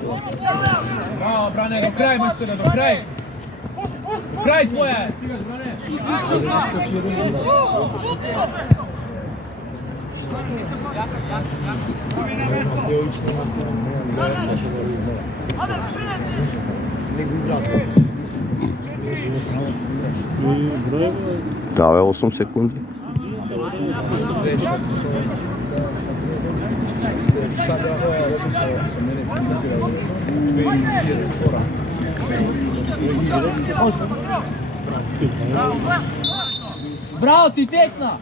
Браво, Бране, до крај, мастере, до крај! До крај твоја! Даве 8 секунди. Браво, ти текна!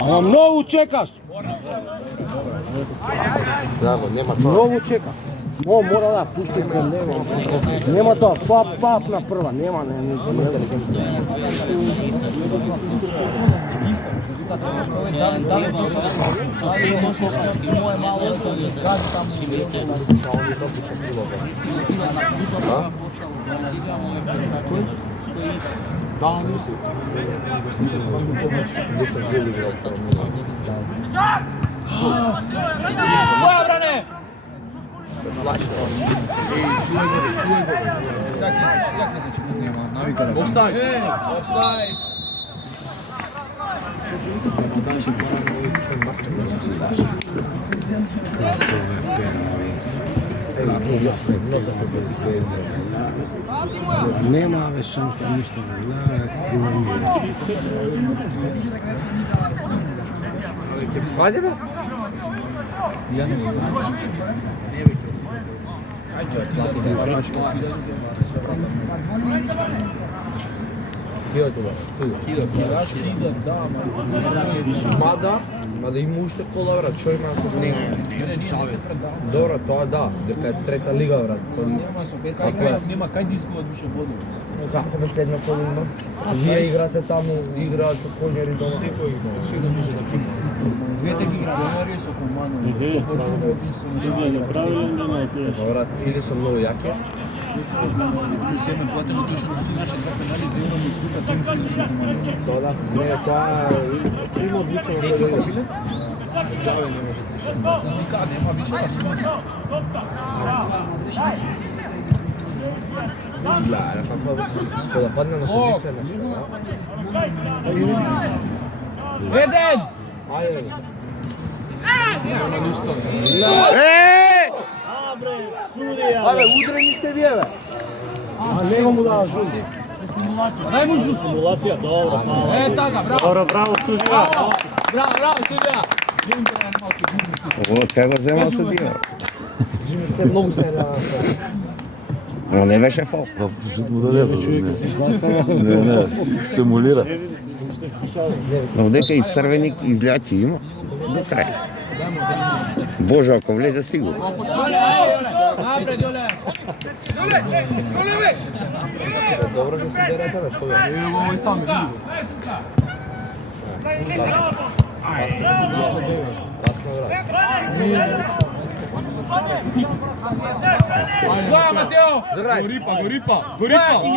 Ама многу чекаш. Драго, нема тоа. Многу чека. Мора да пушти кон него. Нема тоа. Пап на прва. Нема. Твоја, Бране! Офсайд! Офсайд! Нема ве шанса ништо. Ајде бе. Ја не знам. Мада има уште кола, брат, што има? Добро, тоа да, дека е трета лига, брат. Нема кај да изгубат више бодови. Како бе следна кола има? Вие играте таму, играат со конјери дома. Се да може да кипа. Двете ги играат со командо. Со Фортуна единствено. Правилно нема отлично. Брат, или се многу јаки. Семе платено душа да си наше два пенали за едно микута, тој му се душа командо. Тоа да, не, тоа си има одлично кој да биле. Джаве не може да никаде нема више да суди. Да, како да падне на позиција нешто. Еден! Ајде. Абе, удрени сте вие, бе. А него му дава жузи. Дај му жус. Симулација, добро, фала. Е, така, браво. Добро, браво, судија. Браво, судија. Ово, како го зема судија? Се многу се Но не беше фол. Жут му даде не, симулира. Но дека и црвени излјачи има, до крај. Боже, ако влезе сигурно. Напред, доле. Доле, бе. Добро да се дерете, бе, што бе? Ево, овој сам види. Зашто бе? Пасно, брат. Твоја, Матео! Горипа.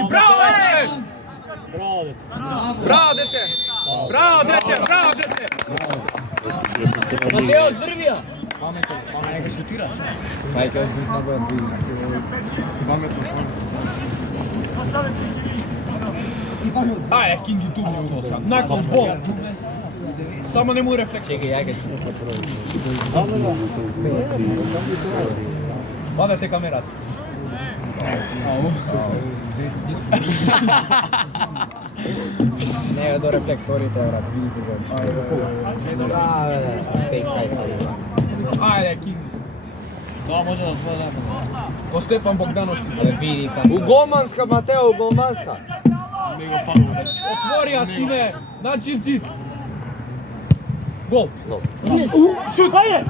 Браво, бе! Браво, Браво, дете! Браво, дете! Браво, дете! Матео, здрвија! Паметно, нека шутираш. Хајде, Ајде, Кинги турни удоса. Након бол. Само не му рефлекс. чекај, ја ќе се Бавете камерата. Не, до рефлекторите, брат, видите го. Да, бе, текај сега. Ајде, Кинги. Тоа може да твоја запад. По Стефан Богдановски. Види таму. У голманска, Матео, у голманска. Него фалува. Отворија, сине. На чив. Гол. Шут! Ајде!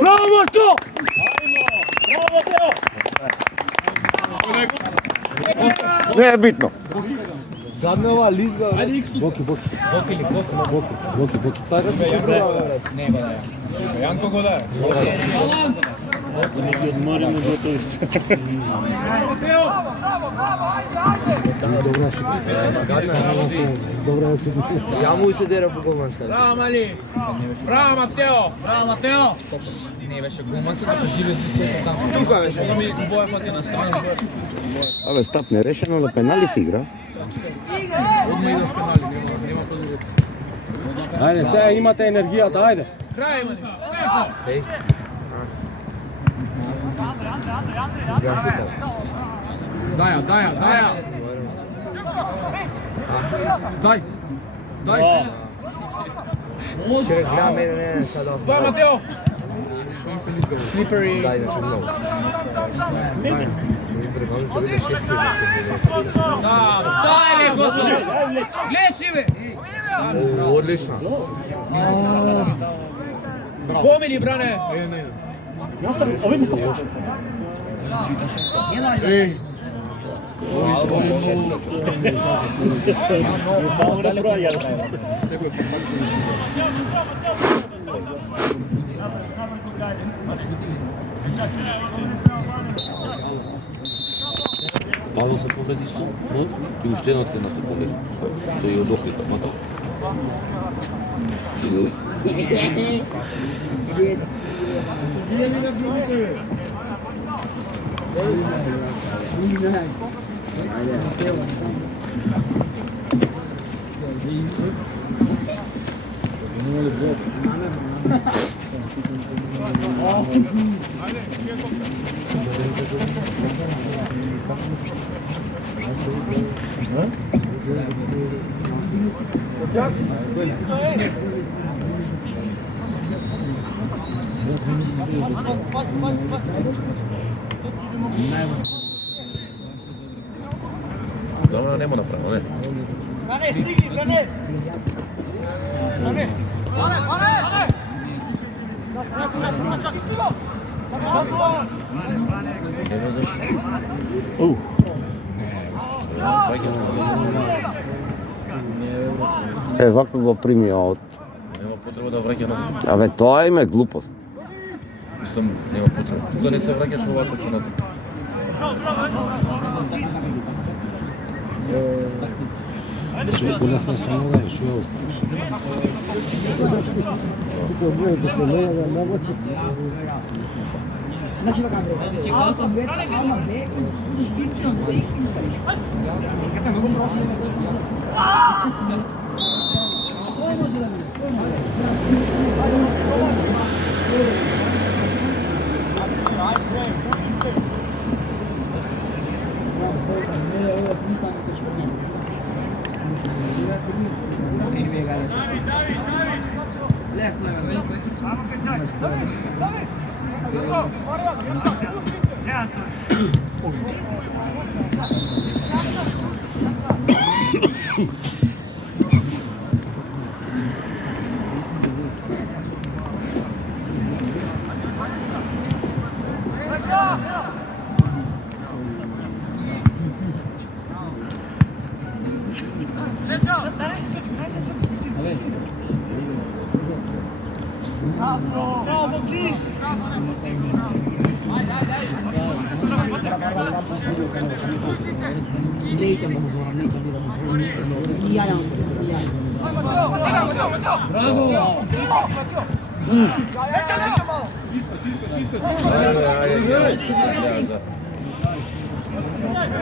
Браво, Марко! Браво, Матео! Не е битно. Гаднава лизга. Боки. Боки или Коста? Боки. Така се шегува. Не го да. Јанко го да. Ги одморимо готови се. Добра е сега. Ја му се дера во голман сега. Браво, Мали! Браво, Матео! Браво, Матео! Не беше голман, се да се живе таму. Тука беше. Да ми боја пати на страна. Абе, стап, не решено на пенали се игра. Одма иде в пенали, нема подругата. Ајде, сега имате енергијата, ајде. Крај, Мали! Еј. Даја! Дај! Чекај, гледа мене, не, сега да. Дај, Матео! Слипери. Да, иначе много. Сајле, Коста! Гледај си, бе! Одлично. Помини, бране! Павел се повреди исто? И уште едно открена се повреди. Тој од Охрида, мато. Зама нема направо, не? Вака го примио од... Нема потреба да враќа назад. Абе, тоа им е глупост. Мислам, нема потреба. Тука не се враќаш овако ќе назад. Кога нас не сумува, што е тука bude да се леја да могат.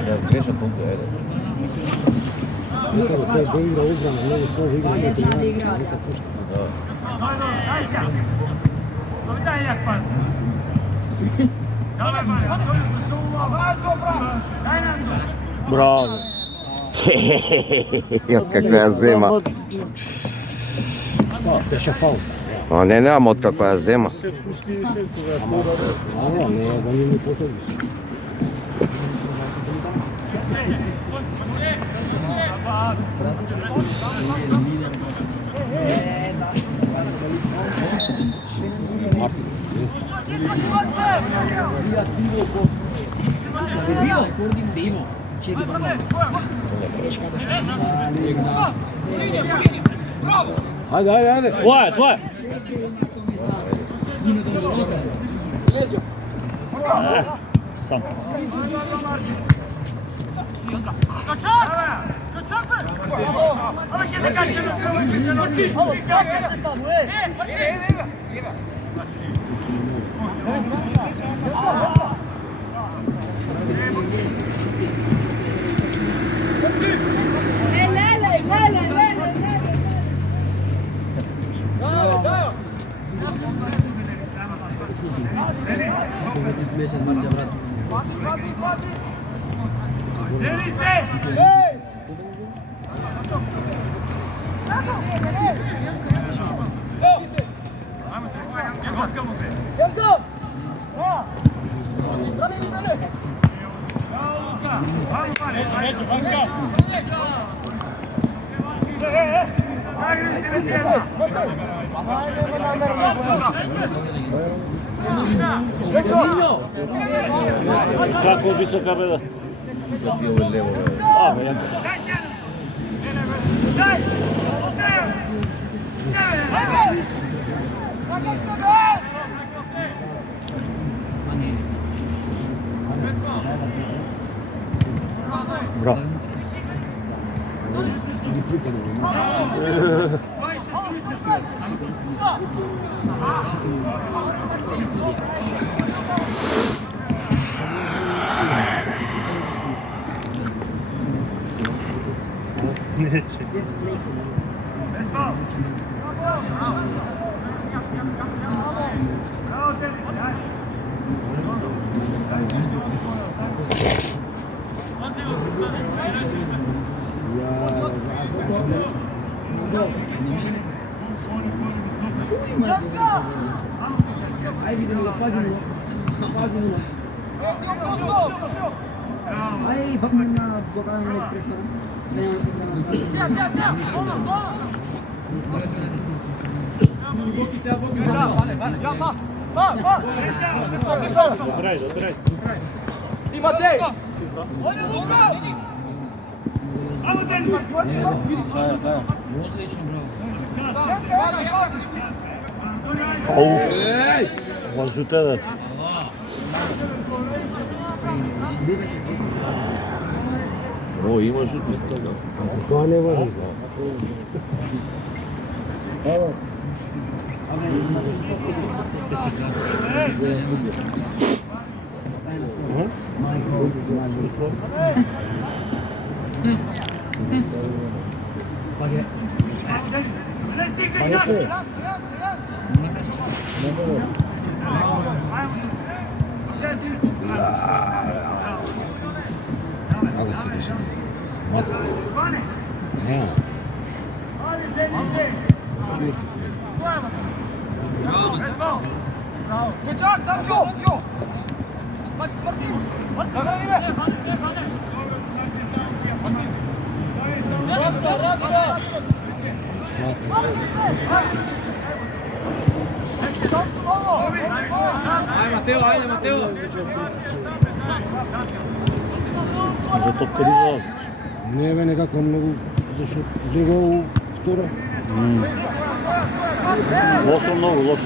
Ја грешат толку, ајде. Тоа го игра одбрана, многу тоа игра. Браво. Од како ја зема. Беше фаул. А не, немам од како ја зема. Не, да не ми последиш. Чек да не. Тешка да шо. Чек да. Ајде. Твое! Сам. Како висока беда? Запио е лево. Јако. Браво. Ai videlo, quase nula. Ai, vamos na boca na frente. Добре. И Матеј! Отлично, браво. Лажутедат. О, има жут. Тоа не важи. Како се беше? Мата. Нема. Ajde Mateo! За топка излазат. Не бе некако многу зашо лево втора. Лошо, многу лошо.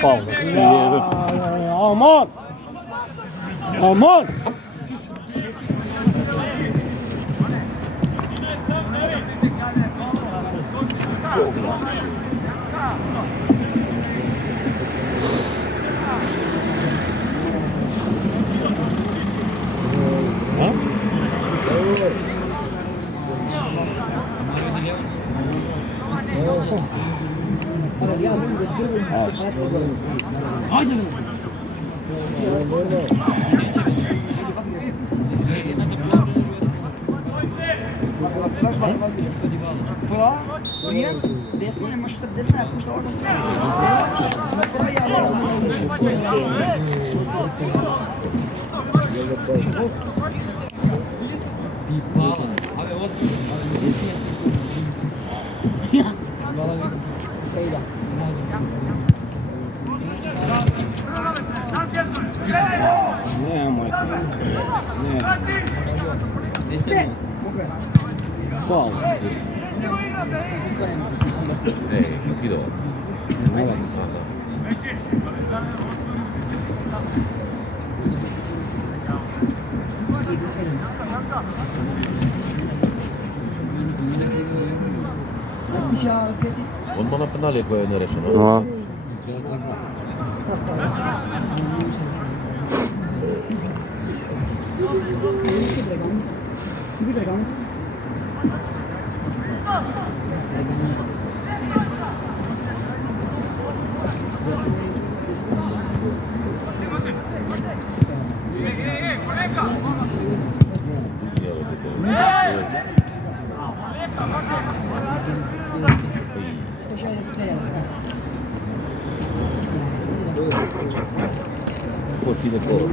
Фаул. Амон! Desno ne možeš sad desno, ja pušta ovdje. Фал. Chi do? On mana penalja koja je nerešena. No. Počine kola.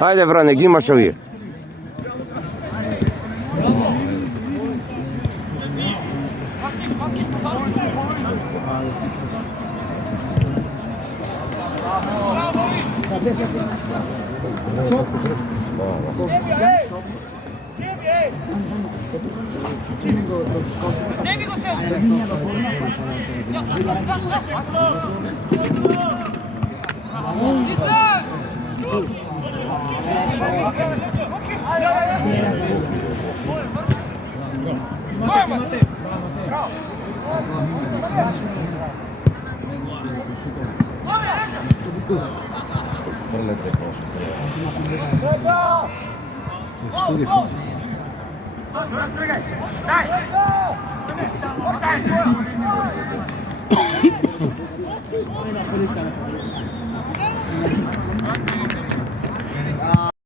Ajde, Branek, imaš ovi.